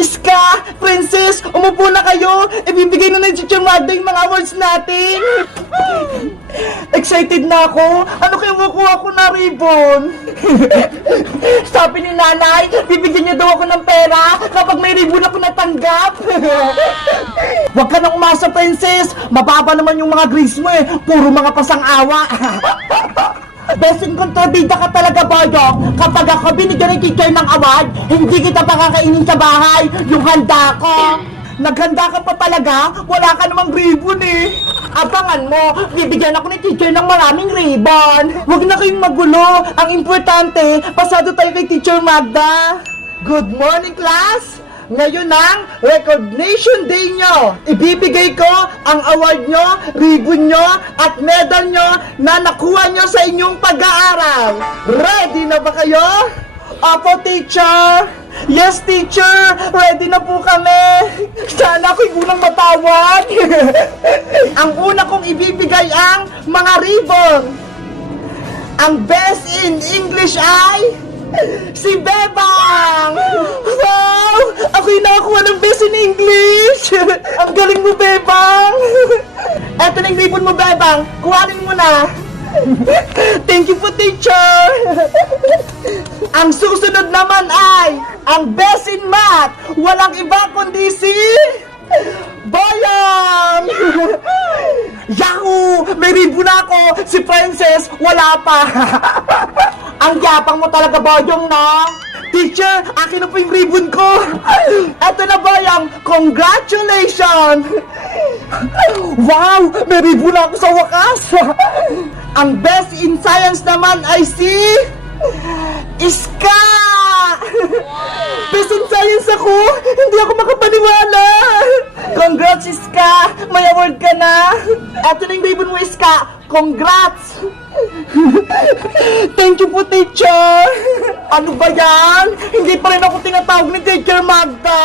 Iska, Princess, umupo na kayo. Ibibigay na ng Teacher Magda yung mga awards natin. Excited na ako. Ano kayo makuha ko na ribbon? Sabi ni nanay, bibigyan niya daw ako ng pera kapag may ribbon ako natanggap. Huwag ka nang umasa, Princess. Mababa naman yung mga grades mo eh. Puro mga pasang-awa. Best in kontrabida ka talaga, Boyong. Kapag ako binigyan ng teacher ng award, hindi kita pakakainin sa bahay. Yung handa ko. Naghanda ka pa talaga? Wala ka namang ribbon eh. Abangan mo, bibigyan ako ni teacher ng maraming ribbon. Huwag na kayong magulo. Ang importante, pasado tayo kay Teacher Magda. Good morning, class! Ngayon ang recognition day nyo. Ibibigay ko ang award nyo, ribbon nyo, at medal nyo na nakuha nyo sa inyong pag-aaral. Ready na ba kayo? Opo, teacher! Yes, teacher! Ready na po kami! Sana ako'y unang matawag! Ang una kong ibibigay ang mga ribbon. Ang best in English ay si Bebang! Wow! Ako'y nakakuha ng best in English! Ang galing mo, Bebang! Eto na yung ribbon mo, Bebang. Kuhanin mo na. Thank you po, teacher! Ang susunod naman ay ang best in math. Walang iba kundi si Boyong! Yahoo! May ribbon na ako! Si Princess, wala pa! Ang yapang mo talaga, Boyong, no? Teacher, akin na po yung ribbon ko! Eto na, Boyong! Congratulations! Wow! May ribbon na ako sa wakas! Ang best in science naman ay si Iska! Best in science ako! Hindi ako makapaniwala! Congrats, Iska! May award ka na! Eto na yung ribbon mo, Iska! Congrats! Thank you po, teacher! Ano ba yan? Hindi pa rin ako tinatawag ni Teacher Magda!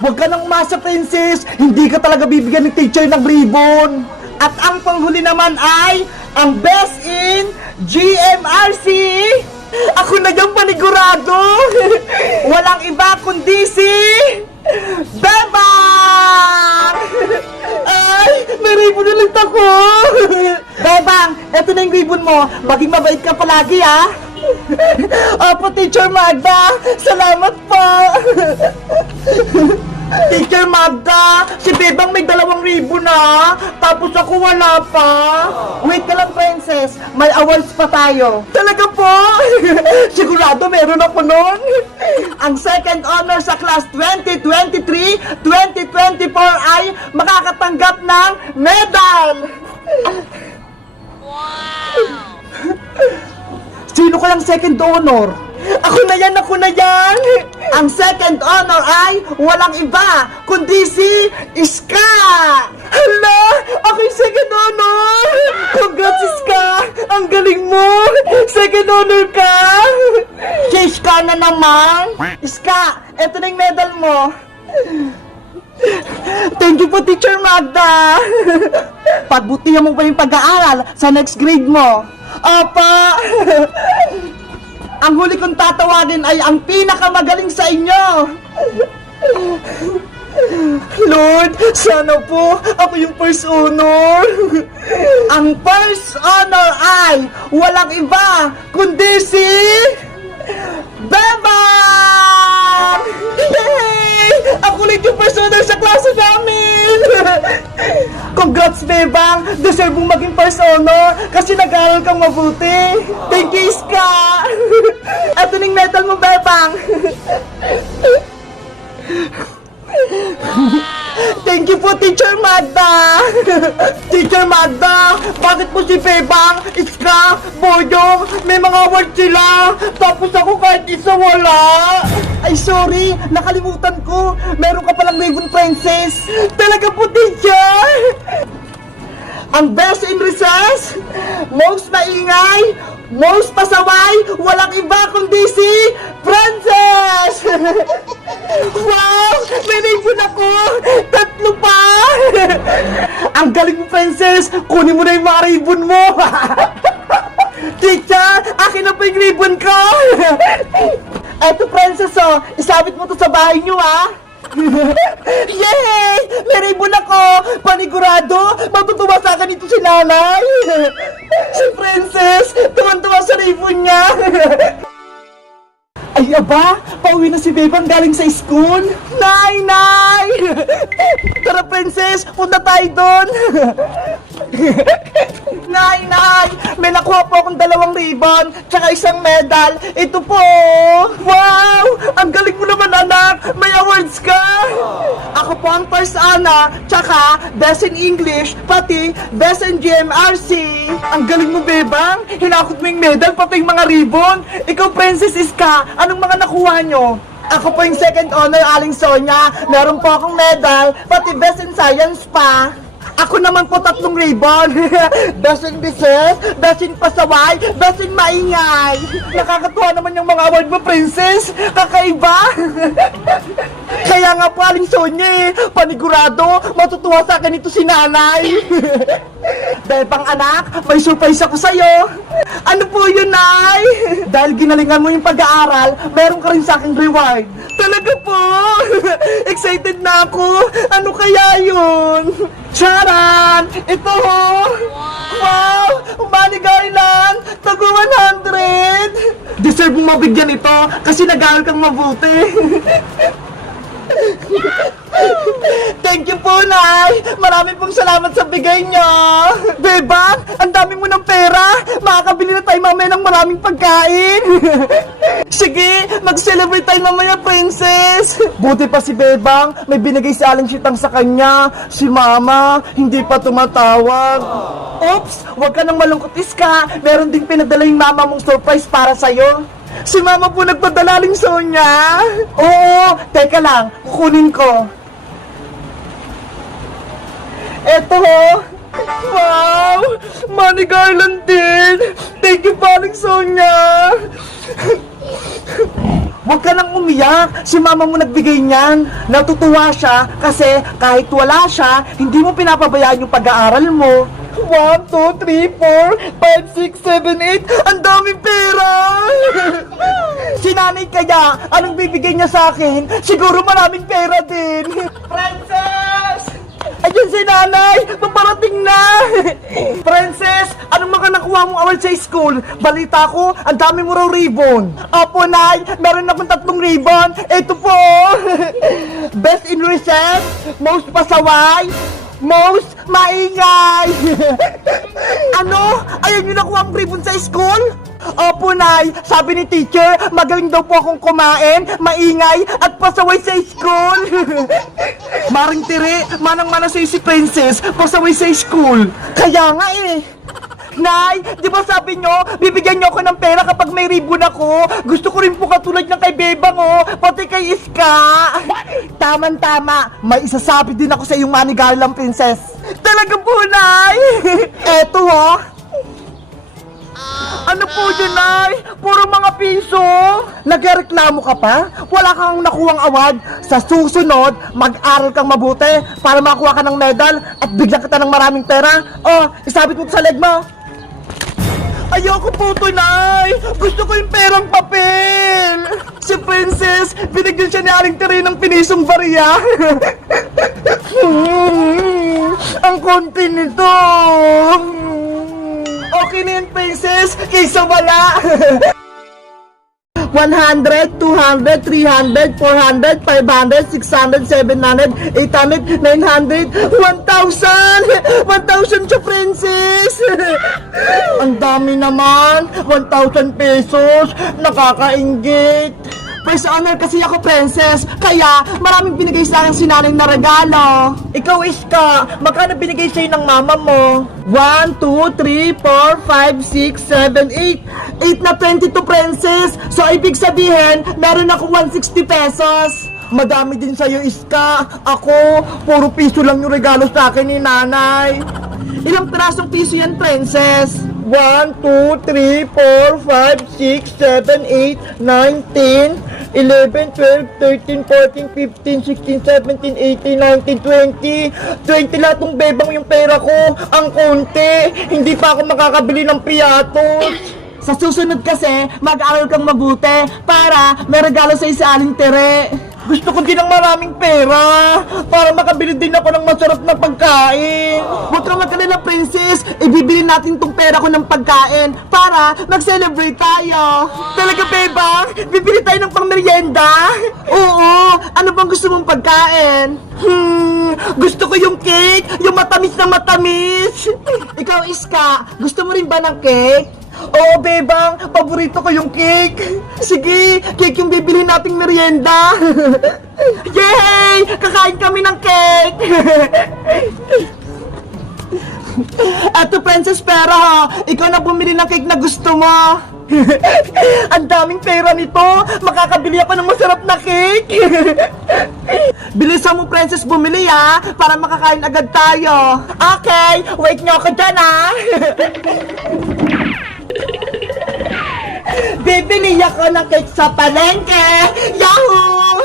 Huwag ka nang umasa, Princess! Hindi ka talaga bibigyan ni teacher ng ribbon! At ang panghuli naman ay ang best in GMRC! Ako na yung panigurado! Walang iba kundi si Bebang! Ay, may ribbon ulit ako! Bebang, eto na yung ribbon mo. Maging mabait ka palagi, ha? Opo, Teacher Magda. Salamat po. Teacher Magda, si Bebang may 2 ribbon na. Tapos ako wala pa. Wait ka lang, Princess. May awards pa tayo. Talaga po? Sigurado meron ako nun. Ang second honor sa class 2023-2024 ay makakatanggap ng medal. Sino kayang second honor? Ako na yan, ako na yan! Ang second honor ay walang iba, kundi si Iska! Hala! Ako yung second honor! Congrats, Iska! Ang galing mo! Second honor ka! Si Iska na naman! Iska, eto na yung medal mo! Thank you po, Teacher Magda! Pagbutihan mo pa yung pag-aaral sa next grade mo! Apa! Ang huli kong tatawagin ay ang pinakamagaling sa inyo! Lord, sana po ako yung first honor! Ang first honor ay walang iba kundi si Bebang! Yay! Ako ulit yung first honor sa klase namin! Congrats, Bebang! Deserve mong maging first honor kasi nag-aaral kang mabuti! Thank you, Iska! Ito na yung medal mo, Bebang! Thank you po, Teacher Magda! Teacher Magda, bakit po si Bebang, Iska, Boyong, may mga award sila, tapos ako kahit isa wala? Ay, sorry, nakalimutan ko. Meron ka palang ribbon, Princess. Talaga po, teacher! Ang best in recess, most maingay, most pasaway, walang iba kundi si Princess! Wow! May ribbon ako! 3 pa! Ang galing mo, Princess! Kunin mo na yung mga ribbon mo! Teacher, akin na pa yung ribbon ko! Eto, Princess, oh, isabit mo to sa bahay nyo, ha? Yay! May ribbon ako! Panigurado! Matutuwa sa akin ito si nanay! Si Princess! Tuwan-tuwa sa ribbon niya! Ay, aba! Pauwi na si Bebang galing sa school! Nay! Nay! Tara, Princess! Punta tayo doon! Nay! Nay! May nakuha po akong 2 ribbon tsaka isang medal. Ito po! Wow! Ang galing mo naman, anak! May awards ka! Ako po ang first Ana, tsaka Best in English, pati Best in GMRC. Ang galing mo, Bebang! Hinakot mo yung medal, pati yung mga ribbon. Ikaw, Princess Iska, anong mga nakuha nyo? Ako po yung second honor, Aling Sonia. Meron po akong medal, pati Best in Science pa. Ako naman po 3 ribbon. Best in Business, Best in Pasaway, Best in Maingay. Nakakatuwa naman yung mga award mo, Princess. Kakaiba. Kaya nga po, Aling Sonia, panigurado, matutuwa sa akin ito si nanay. Dahil pang anak, may surprise ako sa'yo. Ano po yun, Nay? Dahil ginalingan mo yung pag-aaral, meron ka rin sa aking reward. Talaga po? Excited na ako. Ano kaya yun? Charan! Ito ho! Wow! Money Garland! Tago 100! Deserve mo mabigyan ito kasi nag-aaral kang mabuti. Thank you po, Nay! Marami pong salamat sa bigay niyo! Bebang, ang dami mo ng pera! Makakabili na tayo mamaya ng maraming pagkain! Sige, mag-celebrate tayo mamaya, Princess! Buti pa si Bebang, may binigay si Aling Sitang sa kanya. Si Mama, hindi pa tumatawag. Oops! Huwag ka nang malungkot, Iska! Meron ding pinadala yung Mama mong surprise para sa'yo. Si Mama po nagpadala, Aling Sonia. Oo, teka lang, kukunin ko. Eto ho. Wow! Money Garland din. Thank you po, Aling Sonia. Huwag ka nang umiyak. Si Mama mo nagbigay niyan. Natutuwa siya kasi kahit wala siya, hindi mo pinapabayaan yung pag-aaral mo. 1, 2, 3, 4, 5, 6, 7, 8. Ang daming pera! Si nanay kaya, anong bibigay niya sa akin? Siguro maraming pera din. Princess! Ayun si nanay! Paparating na! Princess, anong mga nakuha mong award sa school? Balita ko, ang dami mo raw ribbon. Opo, Nay, meron akong 3 ribbon. Ito po! Best in Research, Most Pasaway, Most Maingay! Ano? Ayaw nyo nakuha ang ribbon sa school? Opo, Nay. Sabi ni teacher, magaling daw po akong kumain, maingay, at pasaway sa school. Maring tiri, manang-mana sa'yo si Princess, pasaway sa school. Kaya nga eh. Nay, di ba sabi nyo, bibigyan nyo ako ng pera kapag may ribbon ako? Gusto ko rin po katulad ng kay Bebang, oh, pati kay Iska. Taman-tama, may isasabi din ako sa iyong Money Garland, Princess. Talaga po, Nay. Eto, oh. Ano po yun, Nay? Puro mga piso. Nagreklamo ka pa? Wala kang nakuhang award? Sa susunod, mag-aral kang mabuti para makuha ka ng medal at bigyan kita ng maraming pera. Oh, isabit mo sa leg mo. Ayoko po to, Nay! Gusto ko yung perang papel! Si Princess, binigyan siya ni Aling Tere ng pinisong barya. Ang konti nito. Okay na yun, Princess, kaysa wala. 100, 200, 300, 400, 500, 600, 700, 800, 900, 1,000! 1,000 siya, Princess! Ang dami naman! 1,000 pesos! Nakakainggit! First honor kasi ako, Princess, kaya maraming binigay sa akin si nanay na regalo. Ikaw, Iska, magkano binigay sa'yo ng mama mo? 1, 2, 3, 4, 5, 6, 7, 8. 8 na 22, Princess. So, ibig sabihin, meron ako 160 pesos. Madami din sa'yo, Iska. Ako, puro piso lang yung regalo sa akin ni nanay. Ilang pirasong piso yan, Princess? 1, 2, 3, 4, 5, 6, 7, 8, 9, 10, 11, 12, 13, 14, 15, 16, 17, 18, 19, 20. 20 lahat ng Bebang yung pera ko. Ang konti. Hindi pa ako makakabili ng piyatos. Sa susunod kasi, mag-aaral kang mabuti para may regalo sa isa Aling Tere. Gusto ko din ng maraming pera para makabili din ako ng masarap na pagkain. Huwag kang mag-alala, princess. Ibibili natin tong pera ko ng pagkain para mag-celebrate tayo. Talaga, bebang? Bibili tayo ng pangmeryenda? Oo. Ano bang gusto mong pagkain? Gusto ko yung cake, yung matamis na matamis. Ikaw, Iska, gusto mo rin ba ng cake? Oo, bebang, paborito ko yung cake. Sige, cake yung bibili nating merienda. Yay! Kakain kami ng cake. Ato, Princess, pera ha. Ikaw na bumili ng cake na gusto mo. Ang daming pera nito. Makakabili ako ng masarap na cake. Bilisan mo, Princess, bumili ha, para makakain agad tayo. Okay, wait nyo ako dyan ha. Bibili ako ng cake sa palengke. Yahoo!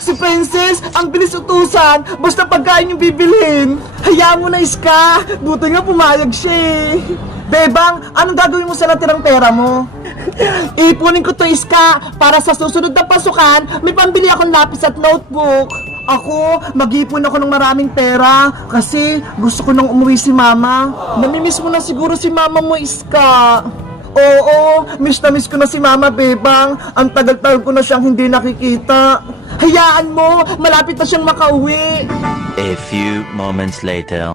Si Princess, ang bilis utusan. Basta pagkain yung bibilhin. Hayaan mo na, Iska. Buti nga pumayag siya eh. Bebang, anong gagawin mo sa natirang pera mo? Ipunin ko to, Iska, para sa susunod na pasukan, may pambili akong lapis at notebook. Ako, mag-ipon ako ng maraming pera kasi gusto ko nang umuwi si Mama. Namimiss mo na siguro si Mama mo, Iska. Oo, miss na miss ko na si Mama, Bebang. Ang tagal-tagal ko na siyang hindi nakikita. Hayaan mo, malapit na siyang makauwi. A few moments later.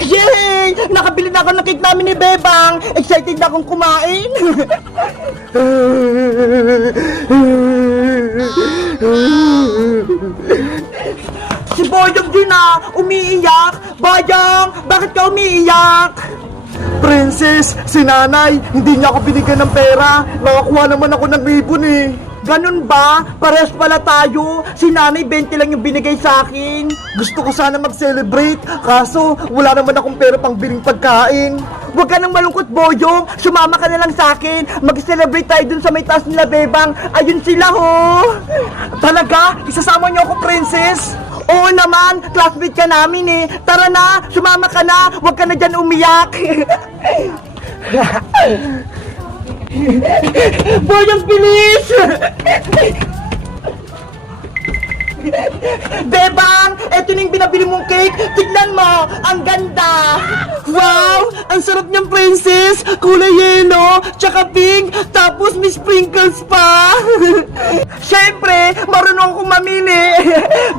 Yay! Nakabili na ako ng cake namin ni Bebang. Excited na akong kumain. Si Boyong din na umiiyak. Boyong, bakit ka umiiyak? Princess, si nanay, hindi niya ako binigyan ng pera. Nakakuha naman ako ng ribbon eh. Ganun ba? Parehas pala tayo. Si nanay 20 lang yung binigay sa akin. Gusto ko sana mag-celebrate, kaso wala naman akong pera pang biling pagkain. Huwag ka nang malungkot, Boyong. Sumama ka na lang sa akin. Mag-celebrate tayo dun sa may taas nila, Bebang. Ayun sila, ho. Talaga? Isasama niyo ako, Princess? Oo naman, classmate ka namin eh. Tara na, sumama ka na. Huwag ka na dyan umiyak. Boyong, bilis! Bebang, eto na yung binabili mong cake. Tignan mo, ang ganda. Wow, ang sarap niyang, Princess. Kulay yellow, tsaka pink, tapos may sprinkles pa. Siyempre, marunong akong mamili.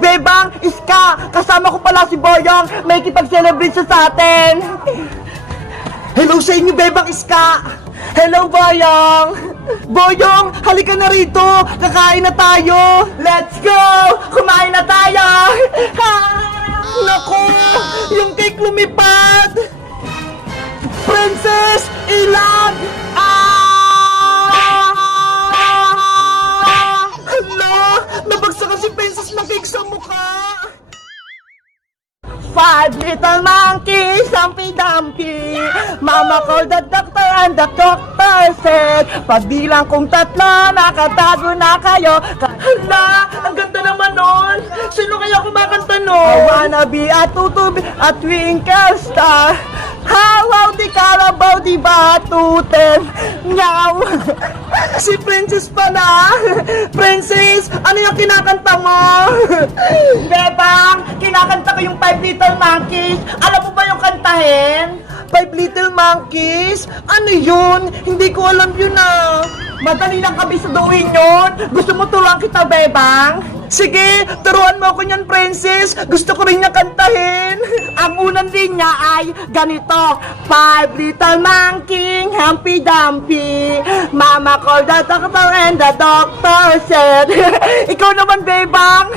Bebang, Iska, kasama ko pala si Boyong. May kipag-celebrate siya sa atin. Hello sa inyo, Bebang, Iska. Hello, Boyong! Boyong, halika na rito! Kakain na tayo! Let's go! Kumain na tayo! Ha! Naku! Yung cake lumipad! Princess! Ilag! Hala! Nabagsakan si Princess ng cake sa mukha! 5 little monkeys, Humpy-Dumpy. Mama called the doctor and the doctor said, pagbilang kong 3, nakatago na kayo. Hala, ang ganda naman nun. Sino kaya kumakanta nun? I wanna be a tutubi, a twinkle star. How di Carabao, di Batuten. Nyaw. Si Princess pala. Princess, ano yung kinakanta mo? Bebang, kinakanta ko yung 5 Little Monkeys. Alam mo ba yung kantahin? 5 Little Monkeys? Ano yun? Hindi ko alam yun ah. Madali lang kami saduin yun. Gusto mo turuan kita, Bebang? Sige, turuan mo ako niyan, Princess. Gusto ko rin niya kantahin. Ang unang linya ay ganito. 5 little monkey, Humpy-Dumpy. Mama called the doctor and the doctor said. Ikaw naman, Bebang.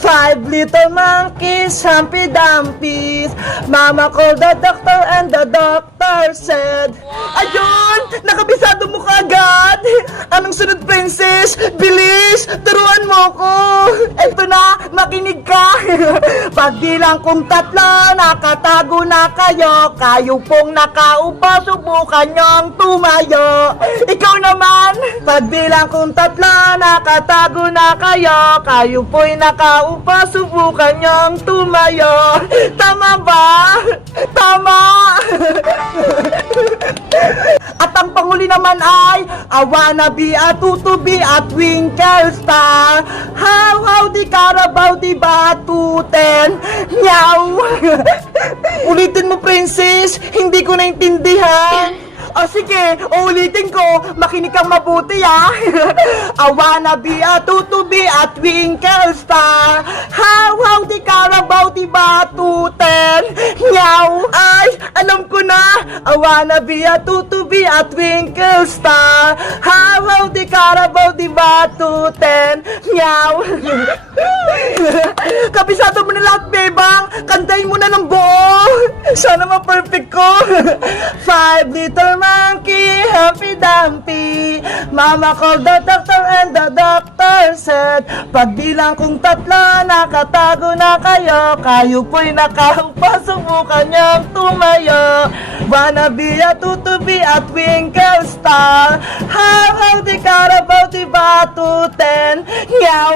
5 little monkeys, Humpy-Dumpy. Mama called the doctor and the doctor said. Ayun! Nakabisado mo ka agad. Anong sunod, Princess? Bilis! Turuan mo ko! Ito Eto na, makinig ka. Pagbilang kong 3, nakatago na kayo. Kayo pong nakaupo, subukan niyong tumayo. Ikaw naman. Pagbilang kong 3, nakatago na kayo. Kayo po'y nakaupo, subukan niyong tumayo. Tama ba? Tama. At ang panghuli naman ay I wanna be a tutubi at twinkle star. How di Carabao di batuten. Meow. Ulitin mo, princess. Hindi ko naintindihan. O sige, ulitin ko. Makinig kang mabuti, ah. I wanna be a tutubi at twinkle star. How di Carabao di batuten. Meow. Ay, alam ko na. I wanna be a tutubi at twinkle star. How di Carabao di batuten. Meow. Kabisado mo na lahat, bebang. Kantahin mo na ng buo. Sana ma-perfect ko. 5 little monkey, Humpty Dumpty. Mama called the doctor and the doctor said, pagbilang kong 3, nakatago na kayo. Kayo po'y nakaupo, subukan niyang tumayo. Wanna be a tutubi at twinkle star. How di Carabao di batuten. Meow.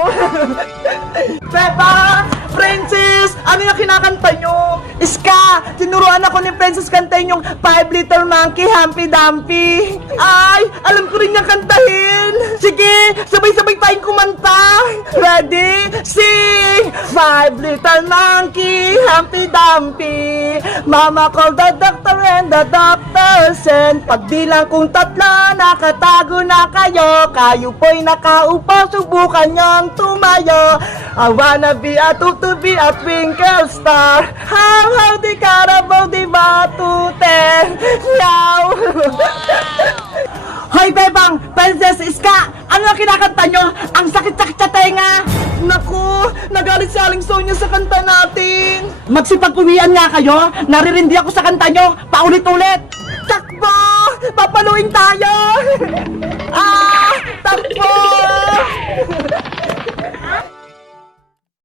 Pepa, Princess, ano yung kinakanta nyo? Iska, tinuruan ako ni Princess kantahin yung 5 little monkey, Humpty Dumpty. Ay, alam ko rin yung kantahin. Sige, sabay-sabay tayong kumanta. Ready? Sing! 5 little monkey, Humpty Dumpty. Mama called the doctor and the doctor said, pagbilang kong 3, nakatago na kayo. Kayo po'y nakaupo, subukan niyong tumayo. I wanna be a tutubi at twinkle star. How di Carabao di batuten. Meow. Hoy, bebang! Princess Iska! Ano ang kinakanta nyo? Ang sakit-sakit sa tenga! Naku! Nagalit si Aling Sonia sa kanta natin! Magsipagpuwian nga kayo! Naririndi ako sa kanta nyo! Paulit-ulit! Takbo! Papaluin tayo! Ah!